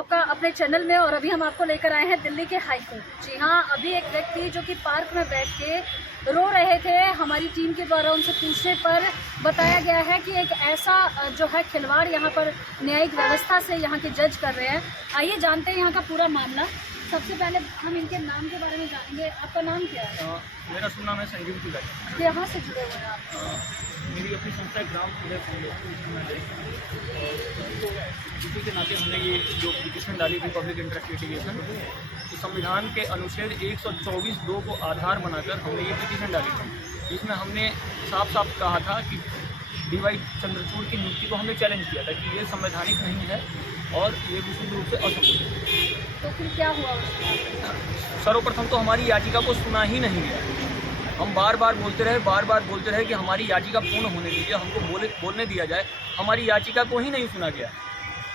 आपका अपने चैनल में। और अभी हम आपको लेकर आए हैं दिल्ली के हाई कोर्ट। जी हाँ, अभी एक व्यक्ति जो कि पार्क में बैठ के रो रहे थे, हमारी टीम के द्वारा उनसे पूछने पर बताया गया है कि एक ऐसा जो है खिलवाड़ यहाँ पर न्यायिक व्यवस्था से यहाँ के जज कर रहे हैं। आइए जानते हैं यहाँ का पूरा मामला। सबसे पहले हम इनके नाम के बारे में जानेंगे। आपका नाम क्या है? मेरा शुभ नाम है संजीव तिवारी। यहाँ से जुड़े हुए हैं आप? मेरी अपनी संस्था ग्राम उदय फाउंडेशन, इसी के नाते हमने ये जो पिटिशन डाली थी पब्लिक इंटरेस्ट लिटिगेशन, तो संविधान के अनुच्छेद 124(2) को आधार बनाकर हमने ये पिटिशन डाली थी। इसमें हमने साफ साफ कहा था कि DY चंद्रचूड़ की नियुक्ति को हमने चैलेंज किया था कि ये संवैधानिक नहीं है और ये विशुद्ध रूप से असंगत है। तो फिर क्या हुआ उसमें? सर्वप्रथम तो हमारी याचिका को सुना ही नहीं गया। हम बार बार बोलते रहे कि हमारी याचिका पूर्ण होने दीजिए, हमको बोलने दिया जाए। हमारी याचिका को ही नहीं सुना गया।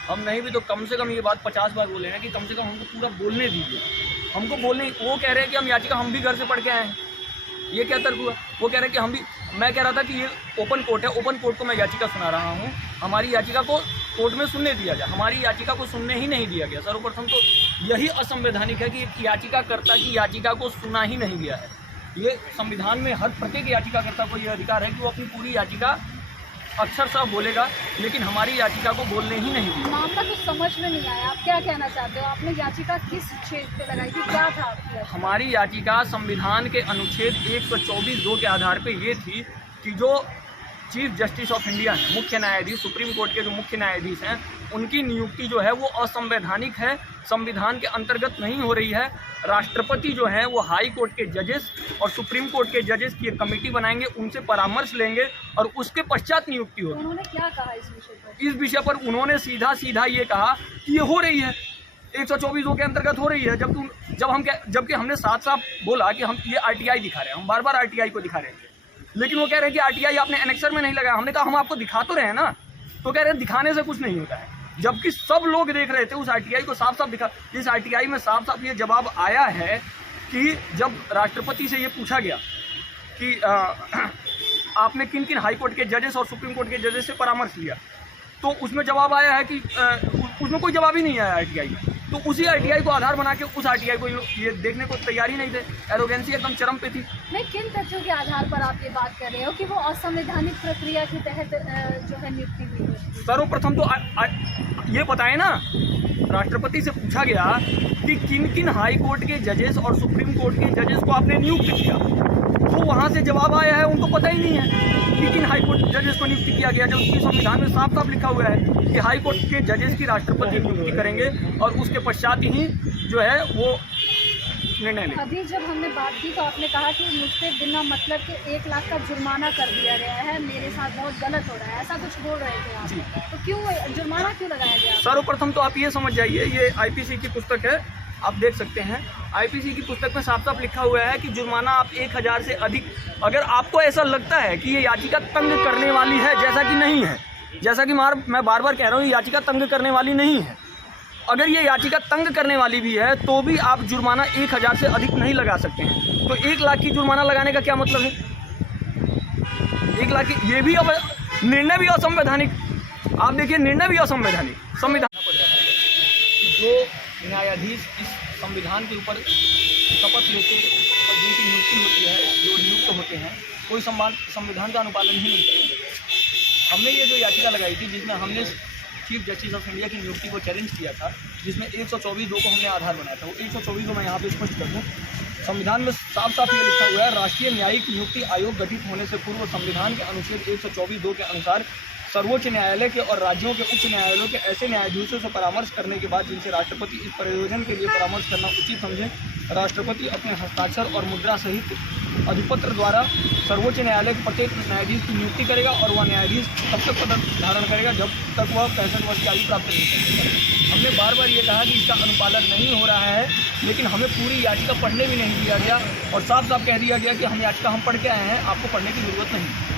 हम नहीं भी तो कम से कम ये बात 50 बार बोले हैं कि कम से कम हमको पूरा बोलने दीजिए। हमको बोलने, वो कह रहे हैं कि हम याचिका हम भी घर से पढ़ के आए हैं। ये क्या तर्क हुआ? वो कह रहे हैं कि हम भी, मैं कह रहा था कि ये ओपन कोर्ट है, ओपन कोर्ट को मैं याचिका सुना रहा हूँ, हमारी याचिका को कोर्ट में सुनने दिया जाए। हमारी याचिका को सुनने ही नहीं दिया गया। सर्वप्रथम तो यही असंवैधानिक है कि याचिकाकर्ता की याचिका को सुना ही नहीं गया है। ये संविधान में हर प्रत्येक याचिकाकर्ता को ये अधिकार है कि वो अपनी पूरी याचिका अक्षरशः बोलेगा, लेकिन हमारी याचिका को बोलने ही नहीं दिया। मामला तो समझ में नहीं आया, आप क्या कहना चाहते हो? आपने याचिका किस क्षेत्र पे लगाई थी, क्या था आपकी याचिका? हमारी याचिका संविधान के अनुच्छेद 124(2) के आधार पे ये थी कि जो चीफ जस्टिस ऑफ इंडिया हैं, मुख्य न्यायाधीश, सुप्रीम कोर्ट के जो मुख्य न्यायाधीश हैं, उनकी नियुक्ति जो है वो असंवैधानिक है, संविधान के अंतर्गत नहीं हो रही है। राष्ट्रपति जो हैं वो हाई कोर्ट के जजेस और सुप्रीम कोर्ट के जजेस की एक कमेटी बनाएंगे, उनसे परामर्श लेंगे और उसके पश्चात नियुक्ति होगी। उन्होंने क्या कहा इस विषय पर? इस विषय पर उन्होंने सीधा ये कहा कि ये हो रही है, 124(2) के अंतर्गत हो रही है। जबकि हमने साफ बोला कि हम ये RTI दिखा रहे हैं, हम बार बार RTI को दिखा रहे थे, लेकिन वो कह रहे हैं कि RTI आपने एनेक्सर में नहीं लगाया। हमने कहा हम आपको दिखा तो रहे हैं ना, तो कह रहे हैं दिखाने से कुछ नहीं होता है, जबकि सब लोग देख रहे थे उस RTI को। साफ दिखा, इस RTI में साफ ये जवाब आया है कि जब राष्ट्रपति से ये पूछा गया कि आपने किन किन हाई कोर्ट के जजेस और सुप्रीम कोर्ट के जजेस से परामर्श लिया, तो उसमें जवाब आया है कि उसमें कोई जवाब ही नहीं आया RTI में। तो उसी RTI को आधार बना के उस RTI को ये देखने को तैयार ही नहीं थे। एरोगेंसी एकदम चरम पे थी। नहीं, किन तथ्यों के आधार पर आप ये बात कर रहे हो कि वो असंवैधानिक प्रक्रिया के तहत जो है नियुक्ति हुई है? सर्वप्रथम तो ये बताएं ना, राष्ट्रपति से पूछा गया कि किन किन हाई कोर्ट के जजेस और सुप्रीम कोर्ट के जजेस को आपने नियुक्त किया, तो वहाँ से जवाब आया है उनको पता ही नहीं है कि किन हाई कोर्ट जजेस को नियुक्त किया गया, जबकि संविधान में साफ लिखा हुआ है कि हाई कोर्ट के जजेस की राष्ट्रपति नियुक्ति करेंगे और उसके पश्चात ही जो है वो निर्णय लेंगे। अभी जब हमने बात की तो आपने कहा कि मुझसे बिना मतलब के 1 लाख का जुर्माना कर दिया गया है, मेरे साथ बहुत गलत हो रहा है, ऐसा कुछ बोल रहे थे आप? जी। तो क्यों जुर्माना क्यों लगाया गया? सर्वप्रथम तो आप ये समझ जाइए, ये IPC की पुस्तक है, आप देख सकते हैं। IPC की पुस्तक में साफ लिखा हुआ है कि जुर्माना आप 1000 से अधिक, अगर आपको ऐसा लगता है कि ये याचिका तंग करने वाली है, जैसा कि नहीं है, जैसा कि मैं बार बार कह रहा हूँ, ये याचिका तंग करने वाली नहीं है। अगर ये याचिका तंग करने वाली भी है तो भी आप जुर्माना 1000 से अधिक नहीं लगा सकते हैं। तो 1 लाख की जुर्माना लगाने का क्या मतलब है? 1 लाख की, ये भी अब निर्णय भी असंवैधानिक। आप देखिए, निर्णय भी असंवैधानिक। संविधान जो न्यायाधीश इस संविधान के ऊपर शपथ लेते और जिनकी नियुक्ति होती है, जो नियुक्त होते हैं, कोई संविधान का अनुपालन ही नहीं करेंगे। हमने ये जो याचिका लगाई थी, जिसमें हमने चीफ जस्टिस ऑफ इंडिया की नियुक्ति को चैलेंज किया था, जिसमें 124(2) को हमने आधार बनाया था, वो 124 को मैं यहाँ पे स्पष्ट कर दूँ। संविधान में साफ ये लिखा हुआ है, राष्ट्रीय न्यायिक नियुक्ति आयोग गठित होने से पूर्व संविधान के अनुच्छेद 124(2) के अनुसार सर्वोच्च न्यायालय के और राज्यों के उच्च न्यायालयों के ऐसे न्यायाधीशों से परामर्श करने के बाद जिनसे राष्ट्रपति इस प्रयोजन के लिए परामर्श करना उचित समझे, राष्ट्रपति अपने हस्ताक्षर और मुद्रा सहित अधिपत्र द्वारा सर्वोच्च न्यायालय के प्रत्येक न्यायाधीश की नियुक्ति करेगा और वह न्यायाधीश तब तक पद धारण करेगा जब तक वह 65 वर्ष की आयु प्राप्त नहीं करेगा। हमने बार बार ये कहा कि इसका अनुपालन नहीं हो रहा है, लेकिन हमें पूरी याचिका पढ़ने भी नहीं दिया गया और साफ कह दिया गया कि हम याचिका हम पढ़ के आए हैं, आपको पढ़ने की जरूरत नहीं।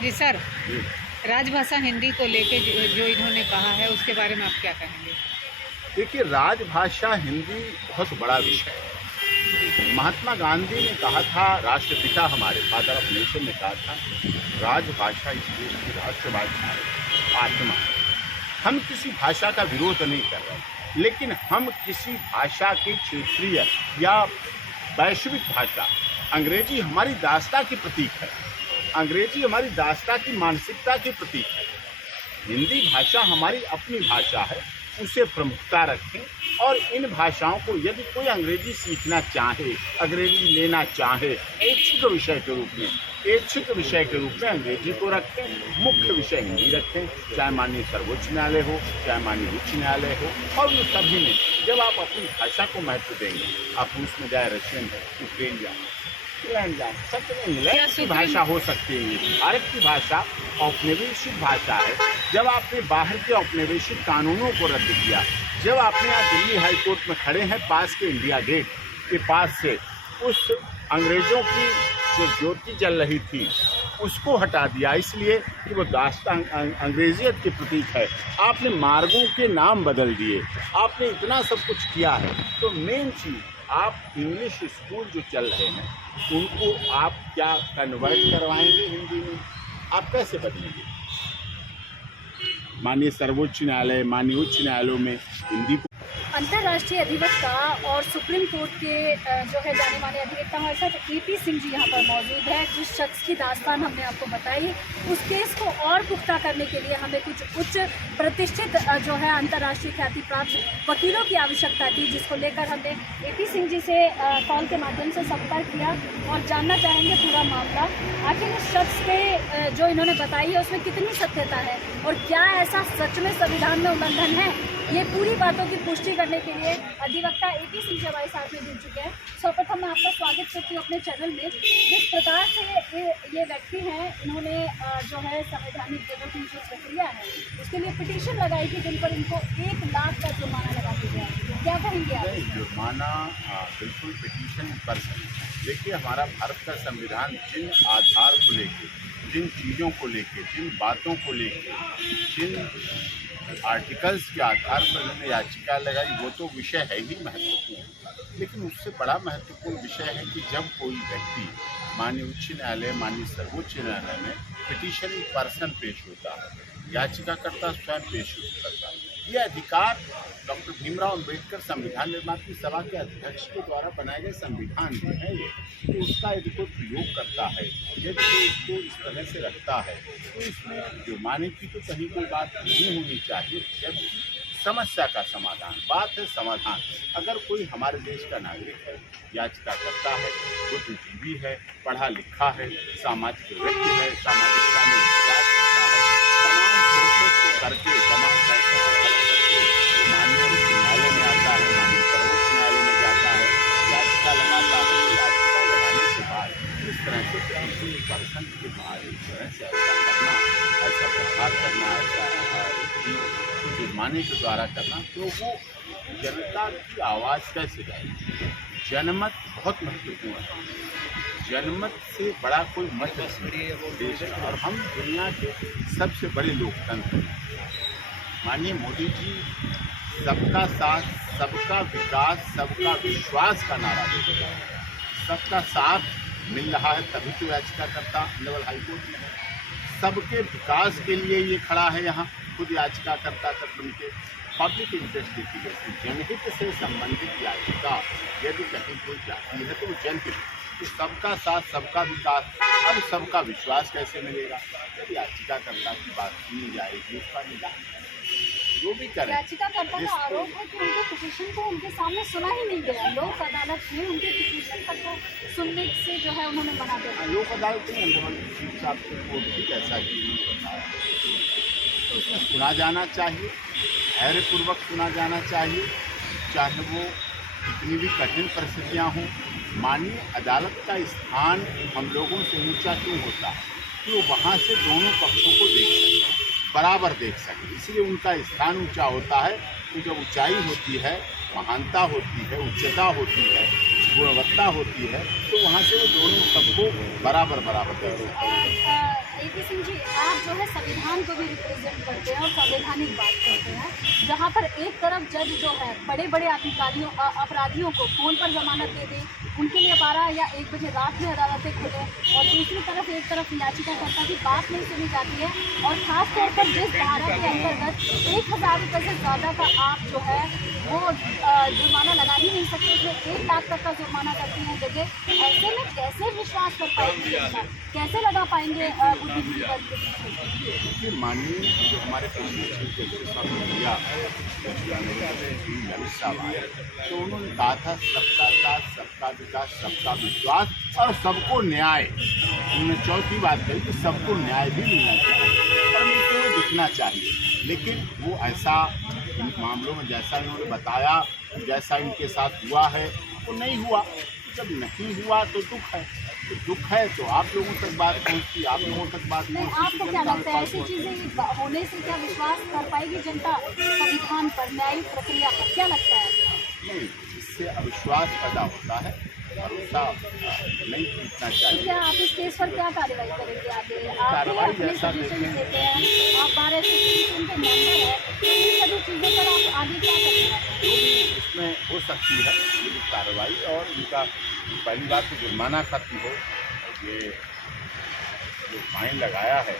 जी सर, राजभाषा हिंदी को लेके जो इन्होंने कहा है उसके बारे में आप क्या कहेंगे? देखिए, राजभाषा हिंदी बहुत बड़ा विषय है। महात्मा गांधी ने कहा था, राष्ट्रपिता हमारे फादर ऑफ नेशन ने कहा था, राजभाषा इस देश की राष्ट्रभाषा है, आत्मा। हम किसी भाषा का विरोध नहीं कर रहे, लेकिन हम किसी भाषा के क्षेत्रीय या वैश्विक भाषा, अंग्रेजी हमारी दास्ता की प्रतीक है, अंग्रेजी हमारी दास्ता की मानसिकता की प्रतीक है। हिंदी भाषा हमारी अपनी भाषा है, उसे प्रमुखता रखें। और इन भाषाओं को यदि कोई अंग्रेजी सीखना चाहे, अंग्रेजी लेना चाहे, ऐच्छिक विषय के रूप में अंग्रेजी को रखें, मुख्य विषय हिंदी रखें, चाहे माननीय सर्वोच्च न्यायालय हो, चाहे माननीय उच्च न्यायालय हो। और उन सभी में जब आप अपनी भाषा को महत्व देंगे, आप रूस में जाए, रशियन है, यूक्रेन जाए, इंग्लैंड जाए, सब जगह इंग्लैंड की भाषा हो सकती है। ये भारत की भाषा औपनिवेशिक भाषा है। जब आपने बाहर के औपनिवेशिक कानूनों को रद्द किया, जब आपने यहाँ दिल्ली हाई कोर्ट में खड़े हैं पास के इंडिया गेट के पास से उस अंग्रेज़ों की जो ज्योति जल रही थी उसको हटा दिया, इसलिए कि वो दास्तान अंग्रेजियत के प्रतीक है। आपने मार्गों के नाम बदल दिए, आपने इतना सब कुछ किया है। तो मेन चीज़, आप इंग्लिश स्कूल जो चल रहे हैं उनको आप क्या कन्वर्ट करवाएंगे हिंदी में? आप कैसे बदलेंगे? माननीय सर्वोच्च न्यायालय, माननीय उच्च न्यायालयों में हिंदी को अंतर्राष्ट्रीय अधिवक्ता और सुप्रीम कोर्ट के जो है जाने माने अधिवक्ता हमारे साथ AP सिंह जी यहाँ पर मौजूद है। जिस शख्स की दास्तान हमने आपको बताई, उस केस को और पुख्ता करने के लिए हमें कुछ उच्च प्रतिष्ठित जो है अंतर्राष्ट्रीय ख्याति प्राप्त वकीलों की आवश्यकता थी, जिसको लेकर हमने AP सिंह जी से कॉल के माध्यम से संपर्क किया और जानना चाहेंगे पूरा मामला। आखिर इस शख्स के जो इन्होंने बताई है उसमें कितनी सत्यता है और क्या ऐसा सच में संविधान में उल्लंघन है, ये पूरी बातों की पुष्टि करने के लिए अधिवक्ता AP सिंह जी हमारे साथ में जुड़ चुके हैं। सर्वप्रथम मैं आपका स्वागत करती हूँ अपने चैनल में। जिस प्रकार से ये व्यक्ति हैं, इन्होंने जो है संवैधानिक जगह की जो प्रक्रिया है उसके लिए पिटीशन लगाई थी, जिन पर इनको 1 लाख का जुर्माना लगा दिया गया। क्या कहेंगे आप? जुर्माना बिल्कुल पिटीशन पर। देखिए, हमारा भारत का संविधान जिन आधार को लेके, जिन चीज़ों को लेके, जिन बातों को लेके, जिन आर्टिकल्स के आधार पर उन्होंने याचिका लगाई, वो तो विषय है ही महत्वपूर्ण। लेकिन उससे बड़ा महत्वपूर्ण विषय है कि जब कोई व्यक्ति माननीय उच्च न्यायालय, माननीय सर्वोच्च न्यायालय में पिटीशनिंग पर्सन पेश होता है, याचिकाकर्ता स्वयं पेश करता है, ये अधिकार डॉक्टर भीमराव अंबेडकर संविधान निर्मात्री सभा के अध्यक्ष के द्वारा बनाए गए संविधान में है। ये तो उसका यदि कोई प्रयोग करता है, यदि कोई इसको इस तरह से रखता है, तो इसमें जुर्माने की तो कहीं कोई बात नहीं होनी चाहिए। जब समस्या का समाधान, बात है समाधान। अगर कोई हमारे देश का नागरिक है, याचिका करता है, बुद्धिजीवी है, पढ़ा लिखा है, सामाजिक व्यक्ति है, सामाजिकता में विश्वास करता है, तमाम प्रोसेस को करके, तमाम फैसलों को करके माननीय उच्च न्यायालय में आता है, माननीय सर्वोच्च न्यायालय में जाता है, याचिका लगाता है। याचिका लगाने के बाद इस तरह से किसी पर्सन के बारे इस तरह से ऐसा करना, ऐसा प्रहार करना, ऐसा जुर्माने के द्वारा करना, तो वो जनता की आवाज़ कैसे जाएगी? जनमत बहुत महत्वपूर्ण है। जनमत से बड़ा कोई मत देश है और हम दुनिया के सबसे बड़े लोकतंत्र हैं। माननीय मोदी जी सबका साथ, सबका विकास, सबका विश्वास का नारा दे रहे हैं। सबका साथ मिल रहा है तभी तो याचिकाकर्ता लेवल हाईकोर्ट में है। सबके विकास के लिए ये खड़ा है, यहाँ खुद याचिकाकर्ता तक बन के पब्लिक इंटरेस्ट लिटिगेशन, जनहित से संबंधित याचिका यदि कहीं कोई जाती है तो वो जनहित, तो सबका साथ, सबका विकास और सबका विश्वास कैसे मिलेगा? जब याचिकाकर्ता की बात सुनी जाएगी, उसका निदान जो भी करें। याचिकाकर्ता का आरोप है कि उनके पिटीशन को उनके सामने सुना ही नहीं गया। लोक अदालत में उनके पिटीशन तक को सुनने से जो है उन्होंने मना दिया। लोक अदालत में चीफ साहब की कोर्ट भी ऐसा की, तो उसमें सुना जाना चाहिए, धैर्यपूर्वक सुना जाना चाहिए, चाहे वो कितनी भी कठिन परिस्थितियाँ हों। माननीय अदालत का स्थान हम लोगों से ऊंचा क्यों होता है कि वो वहाँ से दोनों पक्षों को देख सकें, बराबर देख सकें। इसलिए उनका स्थान ऊंचा होता है। तो जब ऊंचाई होती है, महानता होती है, उच्चता होती है, गुणवत्ता होती है, तो वहाँ से वो दोनों सबको बराबर देख सकते हैं। AP सिंह जी, आप जो है संविधान को भी रिप्रेजेंट करते हैं और संवैधानिक बात करते हैं, जहाँ पर एक तरफ जज जो है बड़े बड़े अपराधियों को फ़ोन पर जमानत दे दे, उनके लिए 12 या 1 बजे रात में अदालतें खुले, और दूसरी तरफ एक तरफ याचिकाकर्ता की बात नहीं सुनी जाती है, और ख़ास तौर पर जिस धारा के अंतर्गत 1000 रुपये से ज़्यादा का आप जो है वो जुर्माना लगा ही नहीं सकते, उसमें 1 लाख तक का जुर्माना करती हैं जगह। ऐसे में कैसे विश्वास कर पाएंगे जनता, कैसे लगा पाएंगे बुद्धिजीवी वर्ग के पीछे? देखिए, माननीय जो हमारे chief justice of India Lalit साहब आए, तो उन्होंने कहा था सबका साथ, सबका विकास, सबका विश्वास और सबको न्याय। उन्होंने चौथी बात कही कि सबको न्याय भी मिलना चाहिए और मिलते हुए दिखना चाहिए, लेकिन वो ऐसा इन मामलों में जैसा इन्होंने बताया, जैसा इनके साथ हुआ है वो नहीं हुआ। जब नहीं हुआ तो दुख है, तो दुख है तो आप लोगों तक बात पहुँचती, आप लोगों तक बात नहीं, पहुँचती। आपको क्या लगता है ऐसी चीज़ें होने से क्या विश्वास कर पाएगी जनता संविधान पर, न्यायिक प्रक्रिया पर? क्या लगता है? नहीं, इससे अविश्वास पैदा होता है, भरोसा नहीं टूटना चाहिए। क्या आप इस केस पर क्या कार्रवाई करेंगे आगे? आप कार्रवाई अपने जैसा सजेशन देखें। देते हैं, आप 12 एसोसिएशन के मेंबर हैं, तो इन सभी चीज़ों पर आप आगे क्या करेंगे? जो भी इसमें हो सकती है ये कार्रवाई, और इनका पहली बात तो जुर्माना खत्म हो। ये जो फाइन लगाया है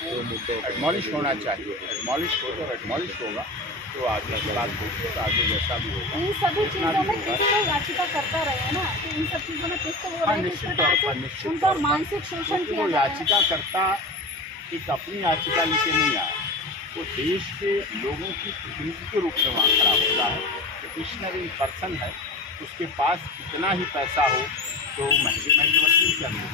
तो एडमॉलिश होना चाहिए, एडमॉलिश हो और एडमॉलिश होगा तो आगे के बाद तो आगे जैसा भी होगा। इन सभी चीज़ों में किसी को याचिका करता रहे हैं ना, तो इन सब चीज़ों में किस तो हो रहा है, किस निश्चित प्रकार तौर पर, से निश्चित उनका तौर पर। मानसिक शोषण किया वो जा रहा है। याचिका करता एक अपनी याचिका लेके नहीं आया, वो देश के लोगों की प्रतिनिधि के रूप में वहाँ खड़ा होता है। पिटिशनर इन पर्सन है, उसके पास इतना ही पैसा हो तो महंगे महंगे वकील कर ले,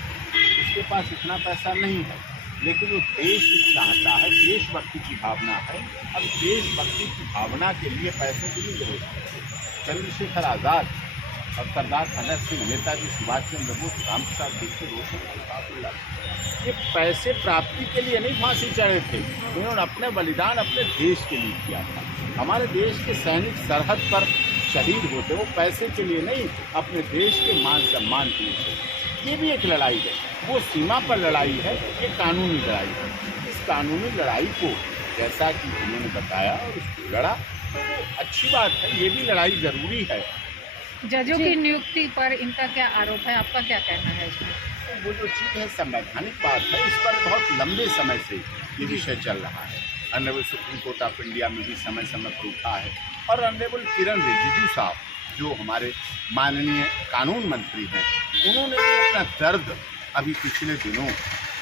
उसके पास इतना पैसा नहीं है, लेकिन वो देश चाहता है, देशभक्ति की भावना है। अब देशभक्ति की भावना के लिए पैसों की नहीं जरूरत है। चंद्रशेखर आज़ाद और सरदार भगत सिंह, नेताजी सुभाष चंद्र बोस, राम प्रसाद दीक्षित, रोशन अल्ताफुल्लाह, ये पैसे प्राप्ति के लिए नहीं फांसी चढ़े थे, उन्होंने अपने बलिदान अपने देश के लिए किया था। हमारे देश के सैनिक सरहद पर शहीद होते, वो पैसे के लिए नहीं, अपने देश के मान सम्मान के लिए। ये भी एक लड़ाई है, वो सीमा पर लड़ाई है, ये कानूनी लड़ाई है। इस कानूनी लड़ाई को जैसा कि उन्होंने बताया और उसको लड़ा, तो वो अच्छी बात है, ये भी लड़ाई ज़रूरी है। जजों की नियुक्ति पर इनका क्या आरोप है, आपका क्या कहना है इसमें? वो जो चीज़ है संवैधानिक बात है, इस पर बहुत लंबे समय से ये विषय चल रहा है। Honourable supreme court of India में भी समय समय पर उठा है, और ऑनरेबल किरण रिजिजू साहब जो हमारे माननीय कानून मंत्री हैं, उन्होंने भी अपना दर्द अभी पिछले दिनों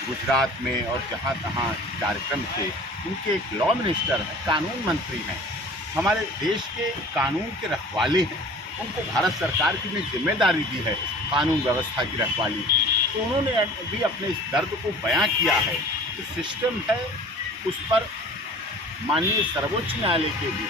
गुजरात में और जहाँ तहाँ कार्यक्रम थे, उनके एक लॉ मिनिस्टर हैं, कानून मंत्री हैं, हमारे देश के कानून के रखवाले हैं, उनको भारत सरकार की ने जिम्मेदारी दी है कानून व्यवस्था की रखवाली, तो उन्होंने भी अपने इस दर्द को बयां किया है कि सिस्टम है, उस पर माननीय सर्वोच्च न्यायालय के भी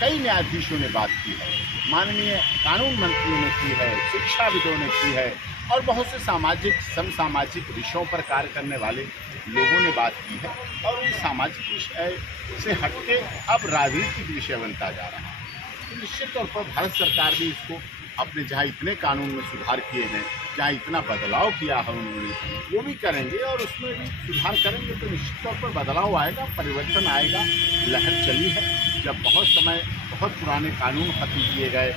कई न्यायाधीशों ने बात की है, माननीय कानून मंत्रियों ने की है, शिक्षाविदों ने की है, और बहुत से सामाजिक समसामाजिक विषयों पर कार्य करने वाले लोगों ने बात की है। और ये सामाजिक विषय से हटके अब राजनीतिक विषय बनता जा रहा है। तो निश्चित तौर पर भारत सरकार भी इसको अपने जहाँ इतने कानून में सुधार किए हैं, जहाँ इतना बदलाव किया है उन्होंने, वो भी करेंगे और उसमें भी सुधार करेंगे, तो निश्चित तौर पर बदलाव आएगा, परिवर्तन आएगा। लहर चली है, जब बहुत समय बहुत पुराने कानून खत्म किए गए,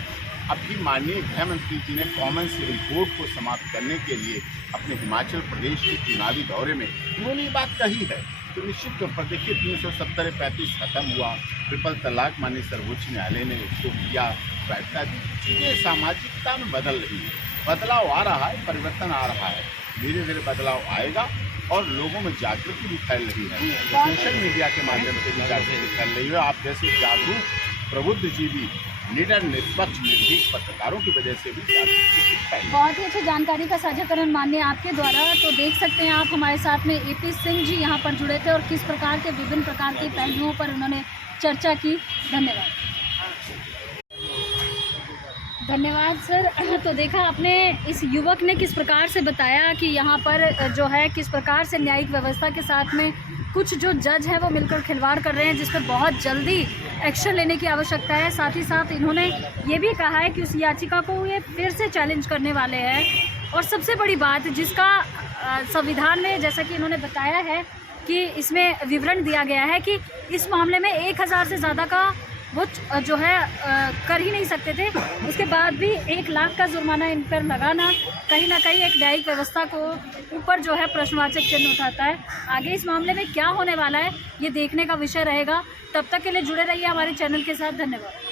अभी माननीय गृह मंत्री जी ने कॉमन सिविल कोड को समाप्त करने के लिए अपने हिमाचल प्रदेश के चुनावी दौरे में उन्होंने ये बात कही है। तो निश्चित तौर पर देखिए 370-35 खत्म हुआ, ट्रिपल तलाक माननीय सर्वोच्च न्यायालय ने इसको किया, वैसा चीज़ें सामाजिकता में बदल रही है, बदलाव आ रहा है, परिवर्तन आ रहा है, धीरे धीरे बदलाव आएगा और लोगों में जागृति भी फैल रही है, सोशल मीडिया के माध्यम से भी जागृति फैल रही है। आप जैसे जागरूक प्रबुद्ध जीवी निडर निष्पक्ष निर्भीक पत्रकारों की वजह से भी जागृति फैल। बहुत ही अच्छी जानकारी का साझाकरण माननीय आपके द्वारा। तो देख सकते हैं आप हमारे साथ में AP सिंह जी यहाँ पर जुड़े थे और किस प्रकार के विभिन्न प्रकार के पहलुओं पर उन्होंने चर्चा की। धन्यवाद। धन्यवाद सर। तो देखा आपने इस युवक ने किस प्रकार से बताया कि यहाँ पर जो है किस प्रकार से न्यायिक व्यवस्था के साथ में कुछ जो जज हैं वो मिलकर खिलवाड़ कर रहे हैं, जिस पर बहुत जल्दी एक्शन लेने की आवश्यकता है। साथ ही साथ इन्होंने ये भी कहा है कि उस याचिका को ये फिर से चैलेंज करने वाले हैं। और सबसे बड़ी बात जिसका संविधान में जैसा कि इन्होंने बताया है कि इसमें विवरण दिया गया है कि इस मामले में 1000 से ज़्यादा का वो जो है कर ही नहीं सकते थे। उसके बाद भी 1 लाख का जुर्माना इन पर लगाना कहीं ना कहीं एक न्यायिक व्यवस्था को ऊपर जो है प्रश्नवाचक चिन्ह उठाता है। आगे इस मामले में क्या होने वाला है ये देखने का विषय रहेगा। तब तक के लिए जुड़े रहिए हमारे चैनल के साथ। धन्यवाद।